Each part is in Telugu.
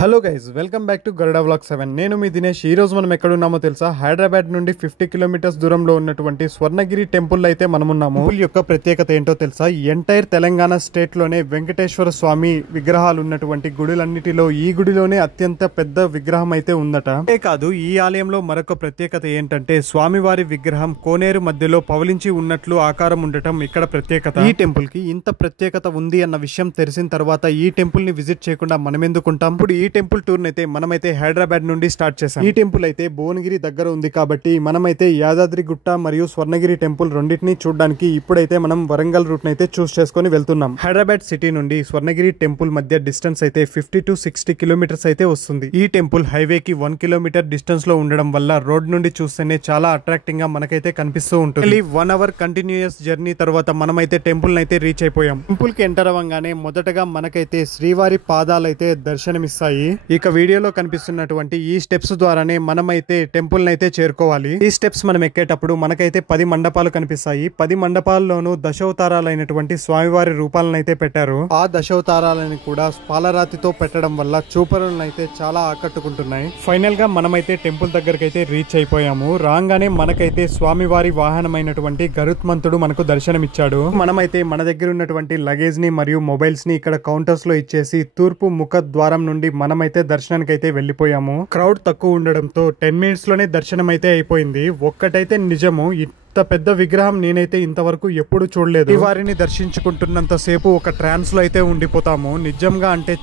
Hello guys, welcome back to Garuda vlog 7. నేను మీ దినేష్. ఈ రోజు మనం ఎక్కడ ఉన్నామో తెలుసా? హైదరాబాద్ నుండి 50 కిలోమీటర్స్ దూరంలో ఉన్నటువంటి స్వర్ణగిరి టెంపుల్ అయితే మనం ఉన్నాము. టెంపుల్ యొక్క ప్రత్యేకత ఏంటో తెలుసా? ఎంటైర్ తెలంగాణ స్టేట్ లోనే వెంకటేశ్వర స్వామి విగ్రహాలు ఉన్నటువంటి గుడులన్నిటిలో ఈ గుడిలోనే అత్యంత పెద్ద విగ్రహం అయితే ఉందట. అంతే కాదు, ఈ ఆలయంలో మరొక ప్రత్యేకత ఏంటంటే స్వామివారి విగ్రహం కోనేరు మధ్యలో పవలించి ఉన్నట్లు ఆకారం ఉండటం ఇక్కడ ప్రత్యేకత. ఈ టెంపుల్ కి ఇంత ప్రత్యేకత ఉంది అన్న విషయం తెలిసిన తర్వాత ఈ టెంపుల్ ని విజిట్ చేయకుండా మనం ఎందుకుంటాం? ఇప్పుడు ఈ టెంపుల్ టూర్ అయితే మనమైతే హైదరాబాద్ నుండి స్టార్ట్ చేసాం. ఈ టెంపుల్ అయితే భువనగిరి దగ్గర ఉంది కాబట్టి మనమైతే యాదాద్రి గుట్ట మరియు స్వర్ణగిరి టెంపుల్ రెండింటిని చూడడానికి ఇప్పుడైతే మనం వరంగల్ రూట్ అయితే చూస్ చేసుకుని వెళ్తున్నాం. హైదరాబాద్ సిటీ నుండి స్వర్ణగిరి టెంపుల్ మధ్య డిస్టెన్స్ అయితే 50 to 60 కిలోమీటర్స్ అయితే వస్తుంది. ఈ టెంపుల్ హైవే కి 1 కిలోమీటర్ డిస్టెన్స్ లో ఉండడం వల్ల రోడ్ నుండి చూస్తేనే చాలా అట్రాక్టింగ్ గా మనకైతే కనిపిస్తూ ఉంటుంది. 1 అవర్ కంటిన్యూయస్ జర్నీ తర్వాత మనమైతే టెంపుల్ అయితే రీచ్ అయిపోయాం. టెంపుల్ కి ఎంటర్ అవ్వగానే మొదటగా మనకైతే శ్రీవారి పాదాలు అయితే దర్శనమిస్తాయి. ఇక వీడియోలో కనిపిస్తున్నటువంటి ఈ స్టెప్స్ ద్వారానే మనమైతే టెంపుల్ అయితే చేరుకోవాలి. ఈ స్టెప్స్ మనం ఎక్కేటప్పుడు మనకైతే 10 మండపాలు కనిపిస్తాయి. 10 మండపాల్లోనూ దశావతారాలైనటువంటి స్వామివారి రూపాలను అయితే పెట్టారు. ఆ దశావతారాలని కూడా పాలరాతితో పెట్టడం వల్ల చూపరులను అయితే చాలా ఆకట్టుకుంటున్నాయి. ఫైనల్ గా మనమైతే టెంపుల్ దగ్గరికి అయితే రీచ్ అయిపోయాము. రాగానే మనకైతే స్వామివారి వాహనమైనటువంటి గరుత్మంతుడు మనకు దర్శనమిచ్చాడు. మనమైతే మన దగ్గర ఉన్నటువంటి లగేజ్ ని మరియు మొబైల్స్ ని ఇక్కడ కౌంటర్స్ లో ఇచ్చేసి తూర్పు ముఖ ద్వారం నుండి మనమైతే దర్శనానికి అయితే వెళ్లిపోయాము. క్రౌడ్ తక్కువ ఉండడంతో 10 మినిట్స్ లోనే దర్శనం అయితే అయిపోయింది. ఒక్కటైతే నిజము, ఇంత పెద్ద విగ్రహం నేనైతే ఇంతవరకు ఎప్పుడు చూడలేదు. వారిని దర్శించుకుంటున్నంత సేపు ఒక ట్రాన్స్ లో అయితే ఉండిపోతాము. నిజంగా అంటే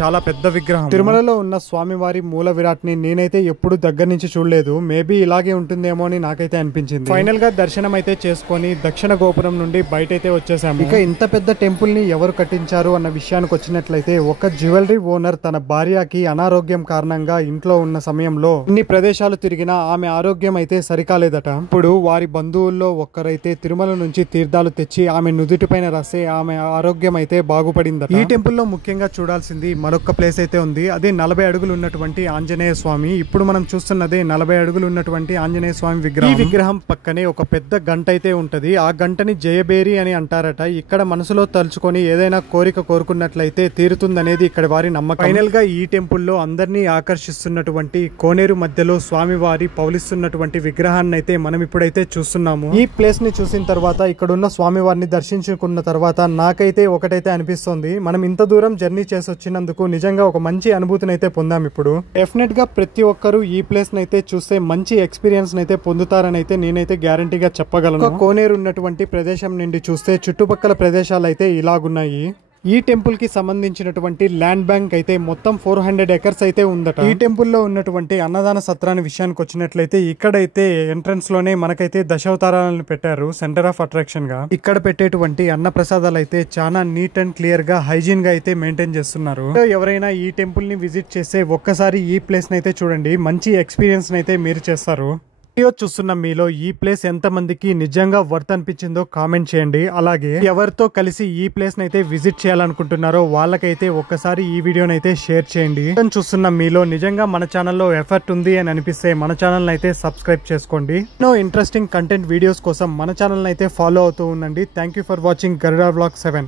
చాలా పెద్ద విగ్రహం. తిరుమలలో ఉన్న స్వామివారి మూల విరాట్ ని నేనైతే ఎప్పుడు దగ్గర నుంచి చూడలేదు. మేబీ ఇలాగే ఉంటుందేమో అని నాకైతే అనిపించింది. ఫైనల్ గా దర్శనం అయితే చేసుకొని దక్షిణ గోపురం నుండి బయట అయితే వచ్చేసాము. ఇక ఇంత పెద్ద టెంపుల్ ని ఎవరు కట్టించారు అన్న విషయానికి వచ్చినట్లయితే ఒక జ్యువెలరీ ఓనర్ తన భార్యకి అనారోగ్యం కారణంగా ఇంట్లో ఉన్న సమయంలో ఇన్ని ప్రదేశాలు తిరిగినా ఆమె ఆరోగ్యం అయితే సరికాలేదట. ఇప్పుడు వారి బంధువుల్లో ఒక్కరైతే తిరుమల నుంచి తీర్థాలు తెచ్చి ఆమె నుదుటిపైన రాసే ఆమె ఆరోగ్యం అయితే బాగుపడిందట. ఈ టెంపుల్ లో ముఖ్యంగా చూడాల్సింది మరొక ప్లేస్ అయితే ఉంది. అదే 40 అడుగులు ఉన్నటువంటి ఆంజనేయ స్వామి. ఇప్పుడు మనం చూస్తున్నదే 40 అడుగులు ఉన్నటువంటి ఆంజనేయ స్వామి విగ్రహం. ఈ విగ్రహం పక్కనే ఒక పెద్ద గంట అయితే ఉంటది. ఆ గంటని జయబేరి అని అంటారట. ఇక్కడ మనసులో తలుచుకొని ఏదైనా కోరిక కోరుకున్నట్లయితే తీరుతుందనేది ఇక్కడ వారి నమ్మకం. ఫైనల్ గా ఈ టెంపుల్ లో అందరినీ ఆకర్షిస్తున్నటువంటి కోనేరు మధ్యలో స్వామివారి పౌలిస్తున్నటువంటి విగ్రహాన్ని అయితే మనం ఇప్పుడైతే చూస్తున్నాము. ఈ ప్లేస్ ని చూసిన తర్వాత ఇక్కడ ఉన్న స్వామివారిని దర్శించుకున్న తర్వాత నాకైతే ఒకటైతే అనిపిస్తుంది, మనం ఇంత దూరం జర్నీ చేసి వచ్చినందుకు నిజంగా ఒక మంచి అనుభూతిని అయితే పొందాం. ఇప్పుడు డెఫినెట్ గా ప్రతి ఒక్కరు ఈ ప్లేస్ ని అయితే చూస్తే మంచి ఎక్స్పీరియన్స్ అయితే పొందుతారని అయితే నేనైతే గ్యారంటీగా చెప్పగలను. కోనేరు ఉన్నటువంటి ప్రదేశం నుండి చూస్తే చుట్టుపక్కల ప్రదేశాలు అయితే ఇలాగున్నాయి. ఈ టెంపుల్ కి సంబంధించినటువంటి ల్యాండ్ బ్యాంక్ అయితే మొత్తం 400 ఎకర్స్ అయితే ఉందట. ఈ టెంపుల్ లో ఉన్నటువంటి అన్నదాన సత్రాన్ని విషయానికి వచ్చినట్లయితే ఇక్కడైతే ఎంట్రన్స్ లోనే మనకైతే దశావతారాలను పెట్టారు సెంటర్ ఆఫ్ అట్రాక్షన్ గా. ఇక్కడ పెట్టేటువంటి అన్న ప్రసాదాలు అయితే చాలా నీట్ అండ్ క్లియర్ గా హైజీన్ గా అయితే మెయింటైన్ చేస్తున్నారు. ఎవరైనా ఈ టెంపుల్ ని విజిట్ చేస్తే ఒక్కసారి ఈ ప్లేస్ ని అయితే చూడండి, మంచి ఎక్స్పీరియన్స్ అయితే మీరు చేస్తారు. వీడియో చూస్తున్న మీలో ఈ ప్లేస్ ఎంత మందికి నిజంగా వర్త్ అనిపించిందో కామెంట్ చేయండి. అలాగే ఎవరితో కలిసి ఈ ప్లేస్ నైతే విజిట్ చేయాలనుకుంటున్నారో వాళ్ళకైతే ఒక్కసారి ఈ వీడియోని అయితే షేర్ చేయండి. చూస్తున్న మీలో నిజంగా మన ఛానల్లో ఎఫర్ట్ ఉంది అని అనిపిస్తే మన ఛానల్ అయితే సబ్స్క్రైబ్ చేసుకోండి. ఎన్నో ఇంట్రెస్టింగ్ కంటెంట్ వీడియోస్ కోసం మన ఛానల్ అయితే ఫాలో అవుతూ ఉండండి. Thank you for watching Garuda vlog 7.